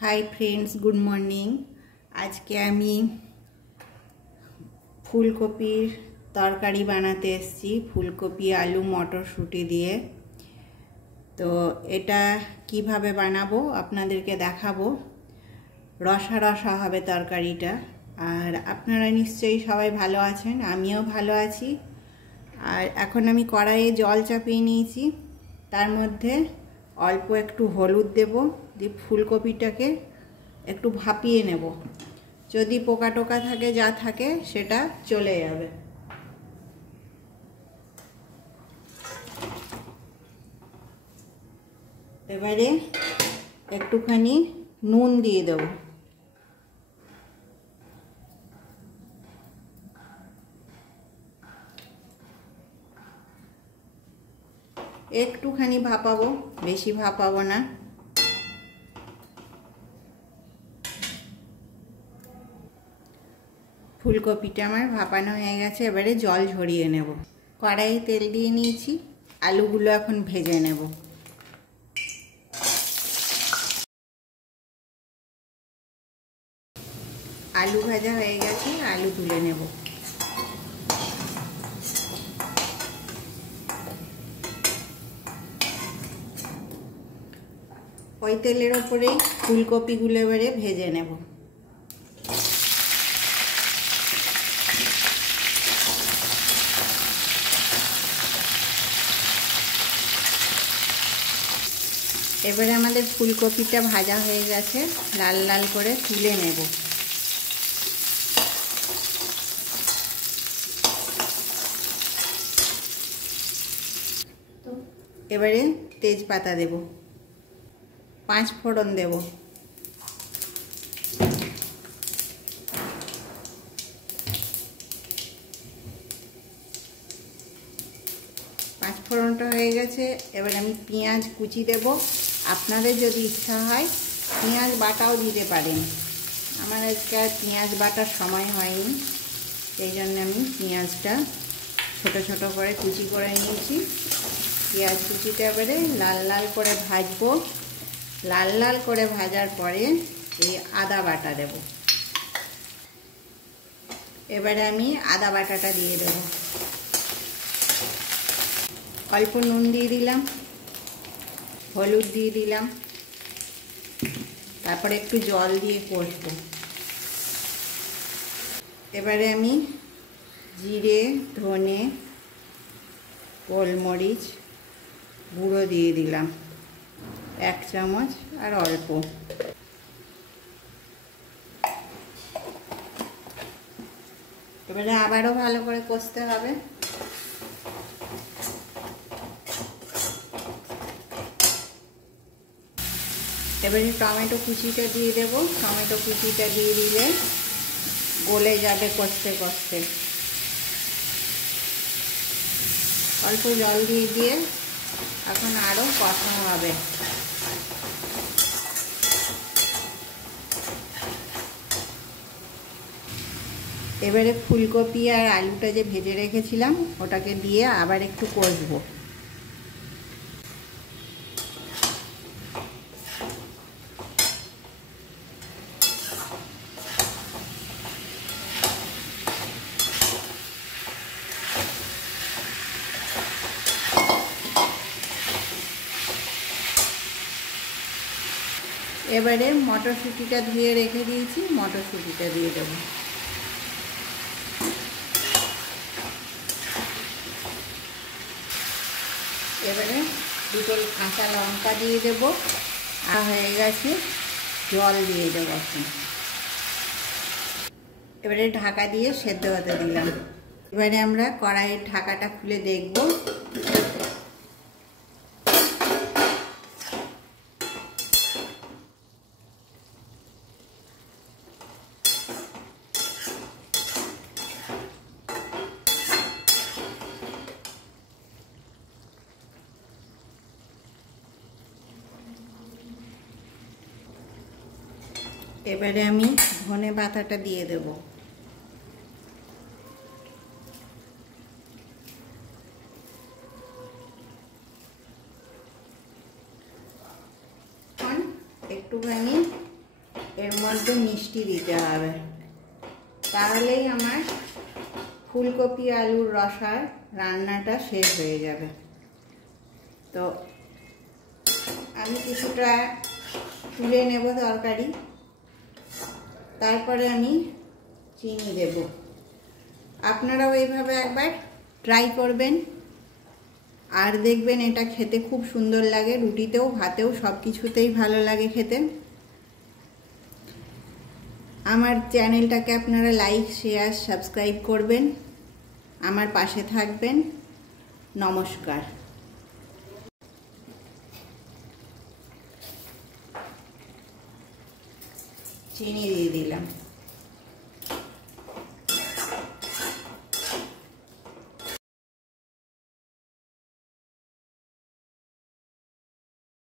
Hi friends good morning. आज के आमी फुलकपिर तरकारी बनाते एसेছি फुलकपि आलू मटरशुटी दिए। तो এটা কিভাবে বানাবো আপনাদেরকে দেখাবো। রসা রসা হবে তরকারিটা। আর আপনারা নিশ্চয়ই সবাই ভালো আছেন, আমিও ভালো আছি। আর এখন আমি কড়াইয়ে জল চাপিয়ে নিয়েছি, তার মধ্যে অল্প একটু হলুদ দেব, দিয়ে ফুলকপিটাকে একটু ভাপিয়ে নেব। যদি পোকা টোকা থাকে যা থাকে সেটা চলে যাবে। এবারে একটুখানি নুন দিয়ে দেব। একটুখানি ভাপাবো, বেশি ভাপাবো না। ফুলকপিটা আমার ভাপানো হয়ে গেছে, এবারে জল ঝরিয়ে নেব। কড়াইয়ে তেল দিয়ে নিয়েছি, আলুগুলো এখন ভেজে নেব। আলু ভাজা হয়ে গেছে, আলু তুলে নেব। ওই তেলের ওপরেই ফুলকপিগুলো এবারে ভেজে নেব। এবারে আমাদের ফুলকপিটা ভাজা হয়ে গেছে, লাল লাল করে তুলে নেব। এবারে তেজপাতা দেব, 5 ফোড়ন দেব। ফোড়নটা হয়ে গেছে, এবার আমি পেঁয়াজ কুচি দেব। আপনাদের যদি ইচ্ছা হয় পেঁয়াজ বাটাও দিতে পারেন। আমার আজকে আর পেঁয়াজ বাটার সময় হয়নি, সেই জন্য আমি পেঁয়াজটা ছোট ছোট করে কুচি করে নিয়েছি। পেঁয়াজ কুচিটা এবারে লাল লাল করে ভাজবো। লাল লাল করে ভাজার পরে এই আদা বাটা দেব। এবারে আমি আদা বাটাটা দিয়ে দেব। অল্প নুন দিয়ে দিলাম, হলুদ দিয়ে দিলাম, তারপরে একটু জল দিয়ে কষবো। এবারে আমি জিরে, ধনে, গোলমরিচ গুঁড়ো দিয়ে দিলাম 1 চামচ, আর অল্প। এবারে আবারও ভালো করে কষতে হবে। এবারে টমেটো কুচিটা দিয়ে দেব। টমেটো কুচিটা দিয়ে দিলে গলে যাবে কষতে কষতে। অল্প জল দিয়ে দিয়ে এখন আরও কষা হবে। এবারে ফুলকপি আর আলুটা যে ভেজে রেখেছিলাম ওটাকে দিয়ে আবার একটু কষবো। এবারে মটরশুঁটিটা ধুয়ে রেখে দিয়েছি, মটরশুঁটিটা দিয়ে দেবো। এবারে 2 কাঁচা লঙ্কা দিয়ে দেবো। আর হয়ে গেছে, জল দিয়ে দেবো এখন। এবারে ঢাকা দিয়ে সেদ্ধ হতে দিলাম। এবারে আমরা কড়াইয়ের ঢাকাটা খুলে দেখব। এবারে আমি ধনে পাতাটা দিয়ে দেব। একটুখানি এর মধ্যে মিষ্টি দিতে হবে, তাহলেই আমার ফুলকপি আলুর রসার রান্নাটা শেষ হয়ে যাবে। তো আমি কিছুটা তুলে নেব তরকারি, তারপরে আমি চিনি দেব। আপনারাও এইভাবে একবার ট্রাই করবেন, আর দেখবেন এটা খেতে খুব সুন্দর লাগে। রুটিতেও ভাতেও সব কিছুতেই ভালো লাগে খেতে। আমার চ্যানেলটাকে আপনারা লাইক, শেয়ার, সাবস্ক্রাইব করবেন, আমার পাশে থাকবেন। নমস্কার। চিনি দিয়ে দিলাম।